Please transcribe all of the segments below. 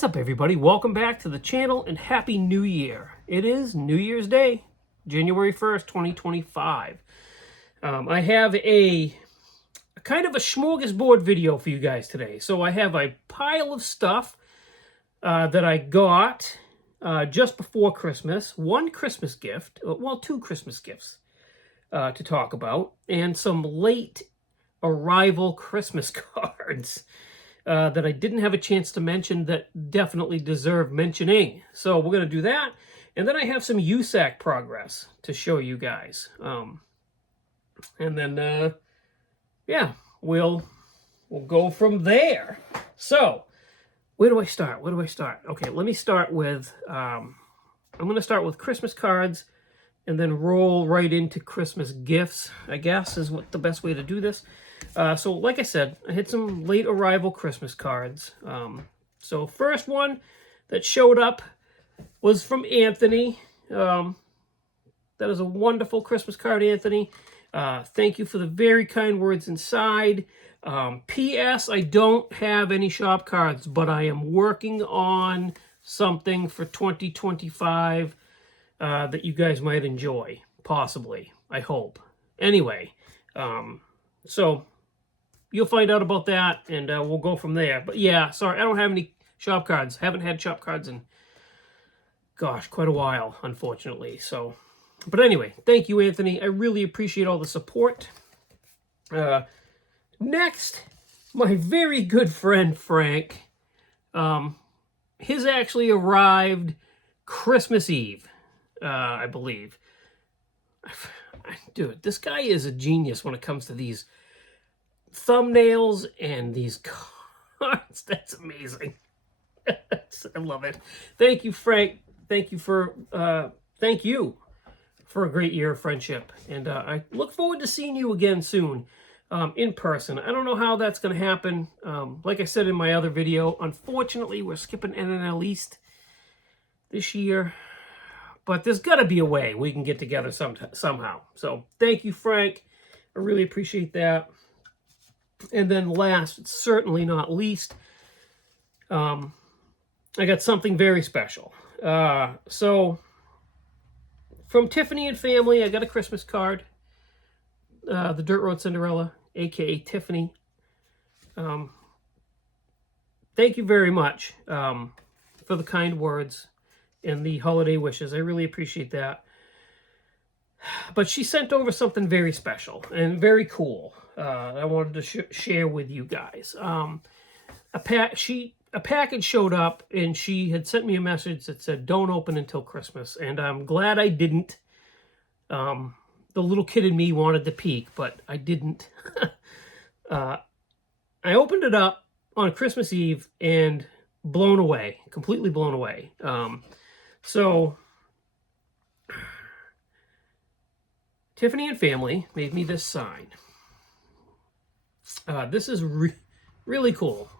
What's up, everybody? Welcome back to the channel and Happy New Year. It is New Year's Day, January 1st, 2025. I have a kind of a smorgasbord video for you guys today. So I have a pile of stuff that I got just before Christmas. One Christmas gift, well, two Christmas gifts to talk about, and some late arrival Christmas cards that I didn't have a chance to mention that definitely deserve mentioning. So we're going to do that. And then I have some USAC progress to show you guys. And then, yeah, we'll go from there. So where do I start? Where do I start? Okay, let me start with, I'm going to start with Christmas cards and then roll right into Christmas gifts, I guess, is what the best way to do this. So like I said, I had some late arrival Christmas cards. So first one that showed up was from Anthony. That is a wonderful Christmas card, Anthony. Thank you for the very kind words inside. P.S. I don't have any shop cards, but I am working on something for 2025 that you guys might enjoy, possibly, I hope. Anyway, so you'll find out about that, and we'll go from there. But yeah, sorry, I don't have any shop cards. Haven't had shop cards in, gosh, quite a while, unfortunately. So, but anyway, thank you, Anthony. I really appreciate all the support. Next, my very good friend, Frank. His actually arrived Christmas Eve, I believe. Dude, this guy is a genius when it comes to these thumbnails and these cards. That's amazing. I love it. Thank you, Frank. Thank you for a great year of friendship. And I look forward to seeing you again soon in person. I don't know how that's going to happen. Like I said in my other video, unfortunately, we're skipping NNL East this year. But there's got to be a way we can get together somehow. So thank you, Frank. I really appreciate that. And then last, certainly not least, I got something very special. So from Tiffany and family, I got a Christmas card. The Dirt Road Cinderella, a.k.a. Tiffany. Thank you very much for the kind words and the holiday wishes. I really appreciate that. But she sent over something very special and very cool. I wanted to share with you guys. A package showed up, and she had sent me a message that said, "Don't open until Christmas." And I'm glad I didn't. The little kid in me wanted to peek, but I didn't. I opened it up on Christmas Eve and blown away, completely blown away. So Tiffany and family made me this sign. This is really cool.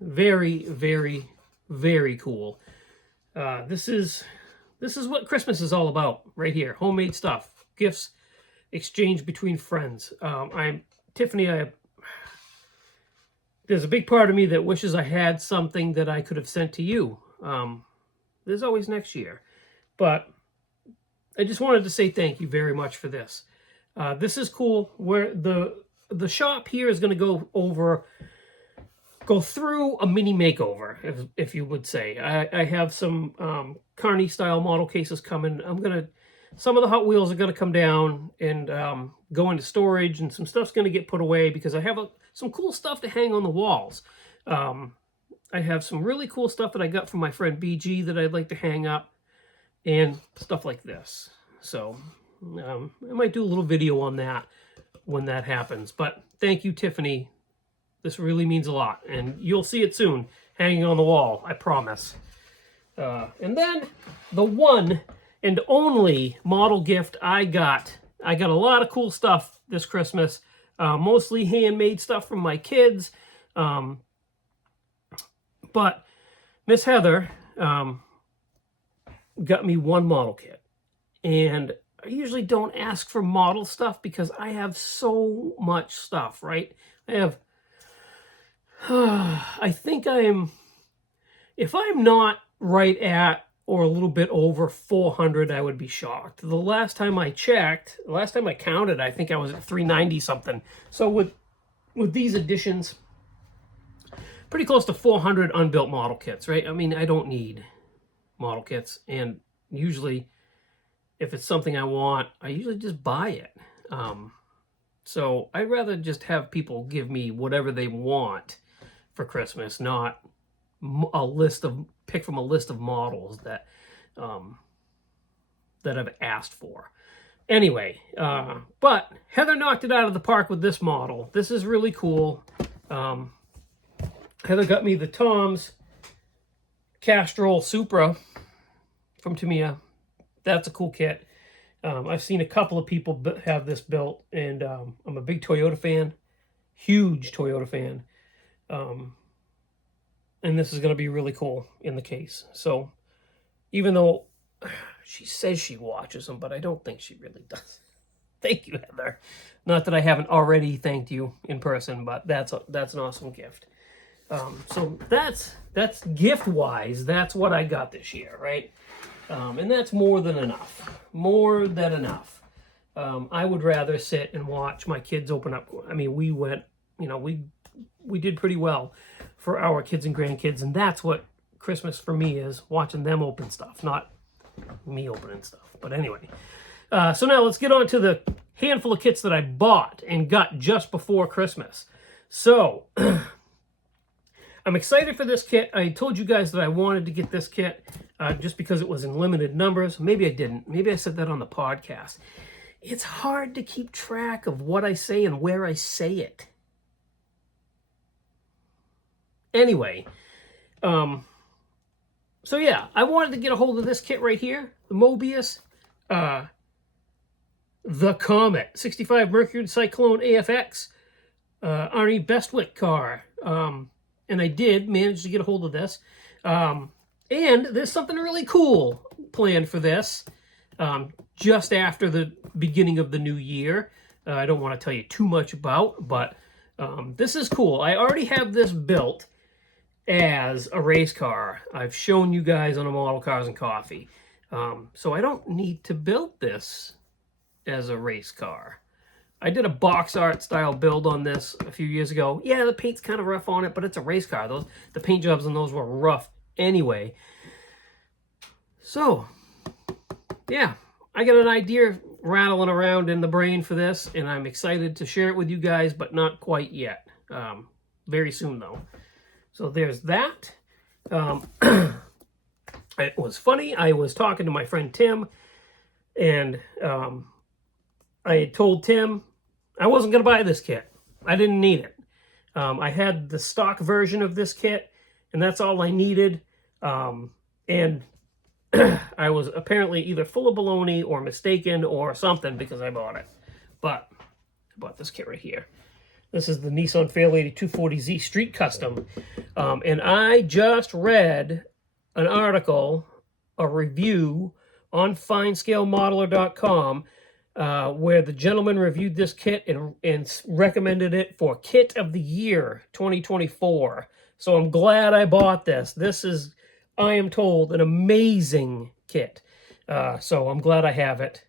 Very, very, very cool. This is what Christmas is all about right here. Homemade stuff, gifts, exchange between friends. Tiffany, there's a big part of me that wishes I had something that I could have sent to you. There's always next year. But I just wanted to say thank you very much for this. This is cool. Where the shop here is going to go through a mini makeover, if you would say. I have some Carney style model cases coming. Some of the Hot Wheels are going to come down and go into storage, and some stuff's going to get put away because I have some cool stuff to hang on the walls. I have some really cool stuff that I got from my friend BG that I'd like to hang up, and stuff like this. So I might do a little video on that when that happens. But thank you, Tiffany. This really means a lot, and you'll see it soon hanging on the wall, I promise. And then the one and only model gift I got a lot of cool stuff this Christmas, mostly handmade stuff from my kids. But Miss Heather got me one model kit. And I usually don't ask for model stuff because I have so much stuff, right? I think I'm if I'm not right at or a little bit over 400, I would be shocked. The last time I checked, the last time I counted, I think I was at 390 something. So with these additions, pretty close to 400 unbuilt model kits, right? I mean, I don't need model kits, and usually if it's something I want, I usually just buy it. So I'd rather just have people give me whatever they want for Christmas, not pick from a list of models that that I've asked for. Anyway, but Heather knocked it out of the park with this model. This is really cool. Heather got me the Tom's Castrol Supra from Tamiya. That's a cool kit. I've seen a couple of people have this built, and I'm a big Toyota fan, huge Toyota fan. And this is going to be really cool in the case. So even though she says she watches them, but I don't think she really does. Thank you, Heather. Not that I haven't already thanked you in person, but that's an awesome gift. So that's gift-wise, that's what I got this year, right? And that's more than enough. More than enough. I would rather sit and watch my kids open up. I mean, we went, we did pretty well for our kids and grandkids, and that's what Christmas for me is, watching them open stuff, not me opening stuff. But anyway, so now let's get on to the handful of kits that I bought and got just before Christmas. So I'm excited for this kit. I told you guys that I wanted to get this kit just because it was in limited numbers. Maybe I didn't. Maybe I said that on the podcast. It's hard to keep track of what I say and where I say it. Anyway, so yeah, I wanted to get a hold of this kit right here, the Mobius, the Comet, 65 Mercury Cyclone AFX, Arnie Bestwick car, and I did manage to get a hold of this, and there's something really cool planned for this, just after the beginning of the new year. I don't want to tell you too much about, but this is cool. I already have this built as a race car. I've shown you guys on a Model Cars and Coffee. So I don't need to build this as a race car. I did a box art style build on this a few years ago. Yeah, the paint's kind of rough on it, but it's a race car. The paint jobs on those were rough anyway. So, yeah, I got an idea rattling around in the brain for this, and I'm excited to share it with you guys, but not quite yet. Very soon, though. So there's that. It was funny. I was talking to my friend Tim, and I had told Tim I wasn't going to buy this kit. I didn't need it. I had the stock version of this kit, and that's all I needed. And I was apparently either full of baloney or mistaken or something because I bought it. But I bought this kit right here. This is the Nissan Fairlady 240Z Street Custom. And I just read an article, a review on FineScaleModeler.com where the gentleman reviewed this kit and recommended it for Kit of the Year 2024. So I'm glad I bought this. This is, I am told, an amazing kit. So I'm glad I have it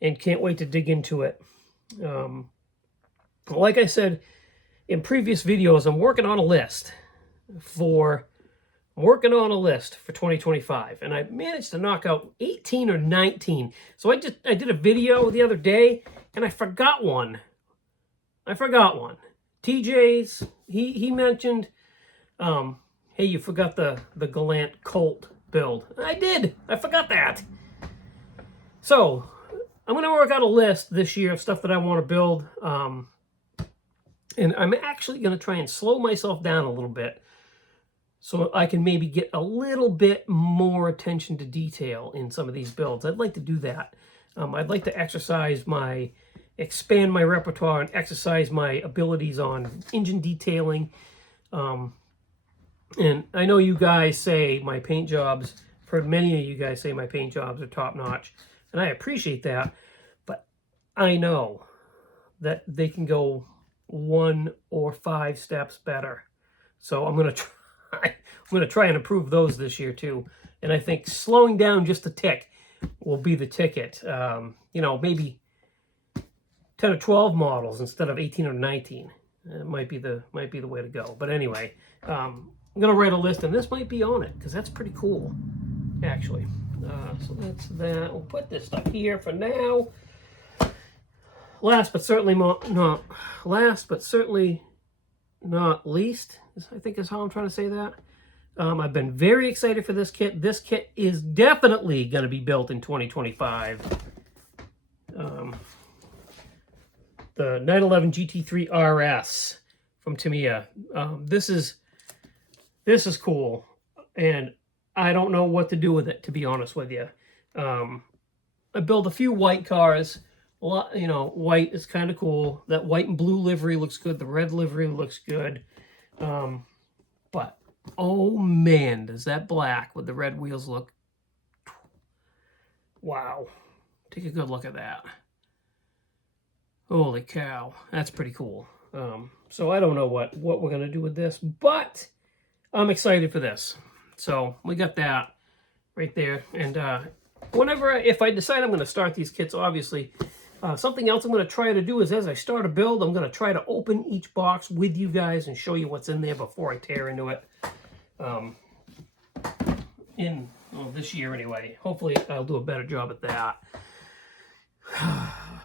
and can't wait to dig into it. Like I said in previous videos, I'm working on a list for 2025, and I managed to knock out 18 or 19. So I did a video the other day, and I forgot one. TJ's, he mentioned, hey, you forgot the Galant Colt build. I did. I forgot that. So I'm going to work out a list this year of stuff that I want to build. And I'm actually going to try and slow myself down a little bit so I can maybe get a little bit more attention to detail in some of these builds. I'd like to do that. I'd like to expand my repertoire and exercise my abilities on engine detailing. And I know you guys say my paint jobs, for many of you guys say my paint jobs are top notch, and I appreciate that, but I know that they can go 1 or 5 steps better. So I'm going to I'm going to try and improve those this year too. And I think slowing down just a tick will be the ticket. You know, maybe 10 or 12 models instead of 18 or 19. It might be the way to go. But anyway, I'm going to write a list, and this might be on it because that's pretty cool, actually. So that's that. We'll put this stuff here for now. Last but certainly not least, I think is how I'm trying to say that. I've been very excited for this kit. This kit is definitely going to be built in 2025. The 911 GT3 RS from Tamiya. This is cool, and I don't know what to do with it, to be honest with you. I built a few white cars. A lot, you know, white is kind of cool. That white and blue livery looks good. The red livery looks good. But, oh man, does that black with the red wheels look... Wow. Take a good look at that. Holy cow. That's pretty cool. So I don't know what we're going to do with this, but I'm excited for this. So we got that right there. And if I decide I'm going to start these kits, obviously... something else I'm going to try to do is, as I start a build, I'm going to try to open each box with you guys and show you what's in there before I tear into it. This year anyway. Hopefully I'll do a better job at that.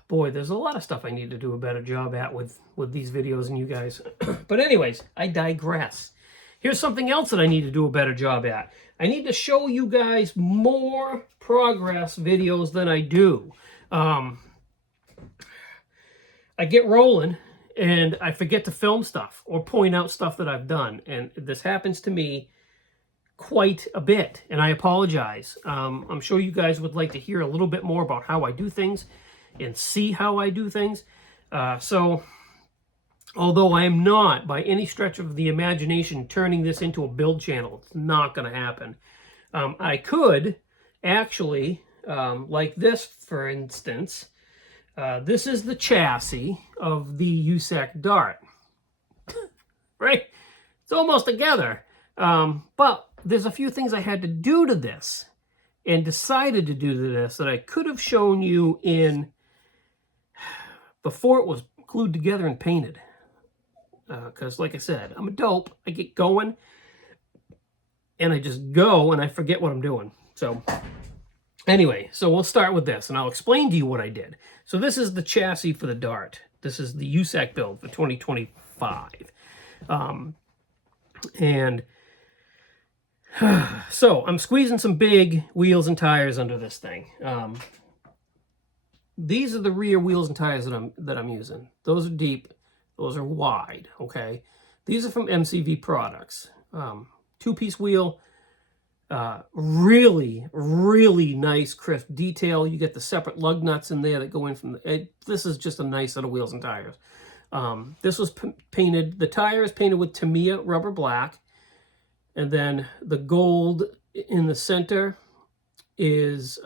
Boy, there's a lot of stuff I need to do a better job at with these videos and you guys. But anyways, I digress. Here's something else that I need to do a better job at. I need to show you guys more progress videos than I do. I get rolling and I forget to film stuff or point out stuff that I've done. And this happens to me quite a bit, and I apologize. I'm sure you guys would like to hear a little bit more about how I do things and see how I do things. So although I am not by any stretch of the imagination turning this into a build channel, it's not going to happen. I could actually, like this, for instance. This is the chassis of the USAC Dart, right? It's almost together. But there's a few things I had to do to this and decided to do to this that I could have shown you before it was glued together and painted. Because like I said, I'm a dope. I get going and I just go and I forget what I'm doing. So anyway, so we'll start with this and I'll explain to you what I did. So this is the chassis for the Dart. This is the USAC build for 2025. So I'm squeezing some big wheels and tires under this thing. These are the rear wheels and tires that I'm using. Those are deep. Those are wide, okay? These are from MCV Products. Two-piece wheel. Really, really nice, crisp detail. You get the separate lug nuts in there that go in from this is just a nice set of wheels and tires. This was painted, the tire is painted with Tamiya rubber black, and then the gold in the center is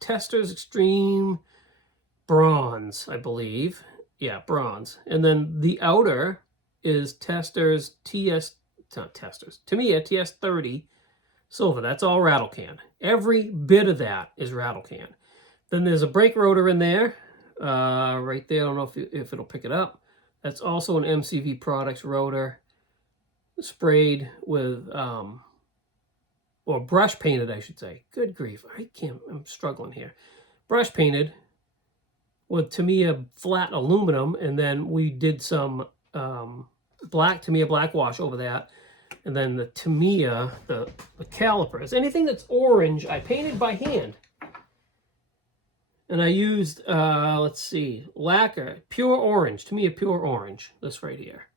Testors Extreme Bronze, I believe. Yeah, bronze. And then the outer is Testors Tamiya TS30 silver. That's all rattle can. Every bit of that is rattle can. Then there's a brake rotor in there, right there. I don't know if it'll pick it up. That's also an MCV Products rotor, sprayed with, or brush painted, I should say. Good grief, I'm struggling here. Brush painted with Tamiya flat aluminum, and then we did some Tamiya black wash over that. And then the Tamiya, the calipers. Anything that's orange, I painted by hand. And I used, let's see, lacquer, pure orange, Tamiya pure orange, this right here.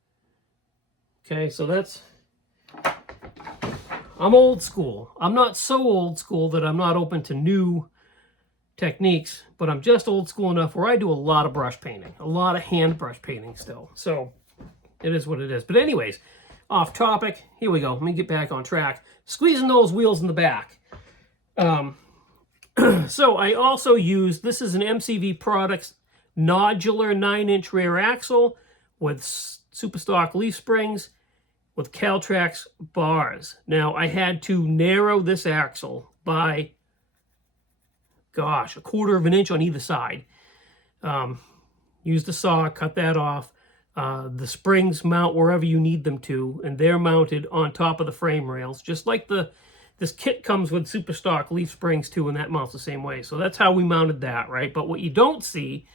Okay, so that's, I'm old school. I'm not so old school that I'm not open to new techniques, but I'm just old school enough where I do a lot of brush painting, a lot of hand brush painting still. So it is what it is. But anyways, off topic, here we go. Let me get back on track. Squeezing those wheels in the back. So I also used, this is an MCV Products nodular 9-inch rear axle with super stock leaf springs with Caltrax bars. Now, I had to narrow this axle by, gosh, 1/4 of an inch on either side. Use the saw, cut that off. The springs mount wherever you need them to, and they're mounted on top of the frame rails, just like this kit comes with super stock leaf springs too, and that mounts the same way. So that's how we mounted that, right? But what you don't see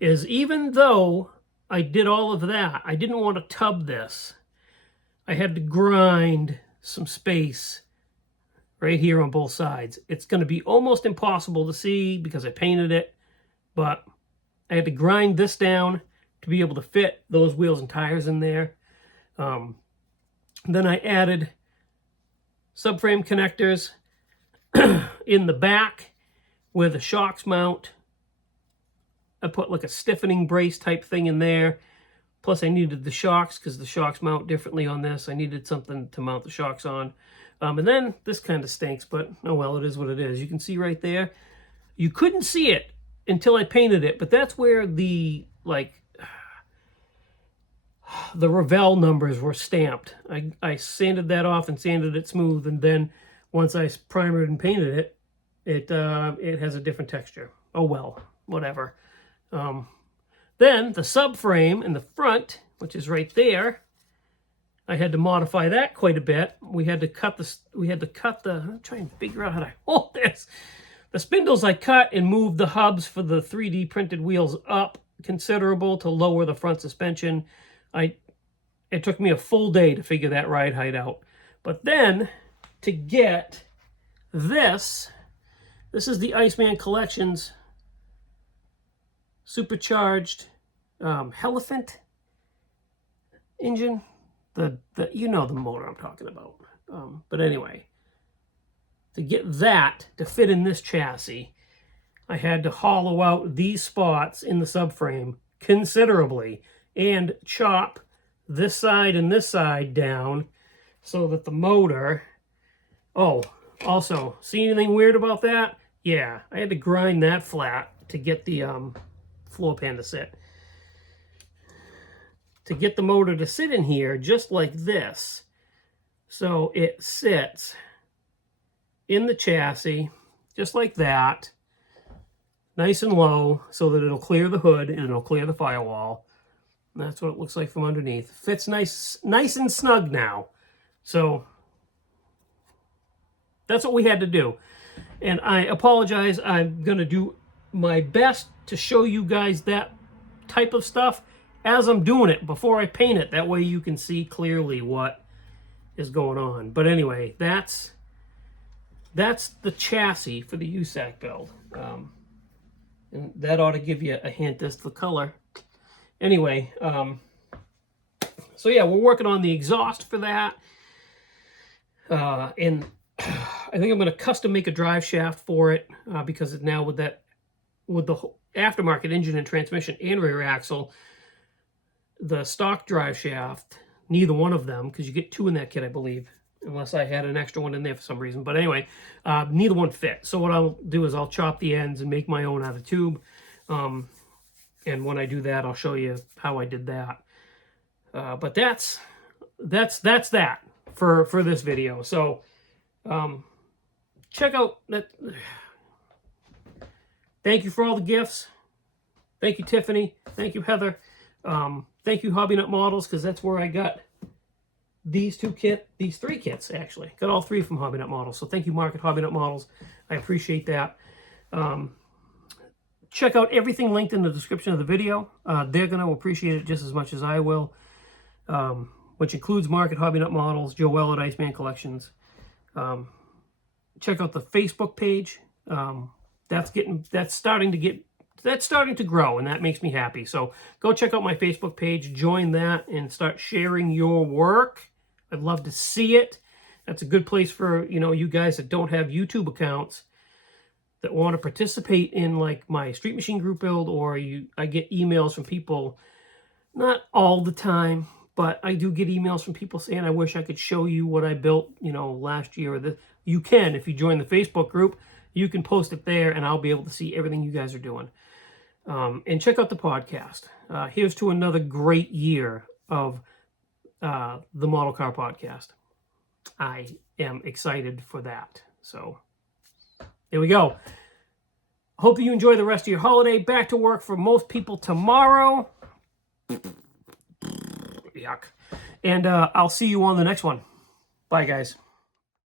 is, even though I did all of that, I didn't want to tub this. I had to grind some space right here on both sides. It's going to be almost impossible to see because I painted it, but I had to grind this down to be able to fit those wheels and tires in there. Then I added subframe connectors in the back where the shocks mount. I put like a stiffening brace type thing in there. Plus I needed the shocks because the shocks mount differently on this. I needed something to mount the shocks on. And then this kind of stinks, but oh well, it is what it is. You can see right there. You couldn't see it until I painted it, but that's where the Revell numbers were stamped. I sanded that off and sanded it smooth, and then once I primered and painted it, it has a different texture. Oh well, whatever. Then the subframe in the front, which is right there, I had to modify that quite a bit. We had to cut I'm trying to figure out how to hold this. The spindles I cut and moved the hubs for the 3D printed wheels up considerable to lower the front suspension. It took me a full day to figure that ride height out. But then to get this is the Iceman Collections supercharged Elephant engine. You know the motor I'm talking about. But anyway, to get that to fit in this chassis, I had to hollow out these spots in the subframe considerably and chop this side and this side down so that the motor... Oh, also, see anything weird about that? Yeah, I had to grind that flat to get the floor pan to sit. To get the motor to sit in here just like this. So it sits in the chassis just like that, nice and low, so that it'll clear the hood and it'll clear the firewall. And that's what it looks like from underneath. Fits nice and snug now. So that's what we had to do. And I apologize. I'm going to do my best to show you guys that type of stuff as I'm doing it before I paint it. That way you can see clearly what is going on. But anyway, that's the chassis for the USAC build. And that ought to give you a hint as to the color. Anyway, so yeah, we're working on the exhaust for that. And I think I'm going to custom make a drive shaft for it because it's now with the aftermarket engine and transmission and rear axle, the stock drive shaft, neither one of them, because you get two in that kit, I believe, unless I had an extra one in there for some reason. But anyway, neither one fit. So what I'll do is I'll chop the ends and make my own out of tube. And when I do that, I'll show you how I did that. But that's that for this video. So check out that. Thank you for all the gifts. Thank you, Tiffany. Thank you, Heather. Thank you, Hobby Nut Models, because that's where I got these three kits, actually. Got all three from Hobby Nut Models. So thank you, Mark at Hobby Nut Models. I appreciate that. Check out everything linked in the description of the video. They're going to appreciate it just as much as I will, which includes Mark at Hobby Nut Models, Joel at Iceman Collections. Check out the Facebook page. That's starting to grow, and that makes me happy. So go check out my Facebook page, join that, and start sharing your work. I'd love to see it. That's a good place for, you guys that don't have YouTube accounts that want to participate in like my Street Machine group build, or I get emails from people, not all the time, but I do get emails from people saying, I wish I could show you what I built, last year. Or you can, if you join the Facebook group, you can post it there, and I'll be able to see everything you guys are doing. And check out the podcast. Here's to another great year of the Model Car Podcast. I am excited for that. So there we go. Hope you enjoy the rest of your holiday. Back to work for most people tomorrow. Yuck. And I'll see you on the next one. Bye, guys.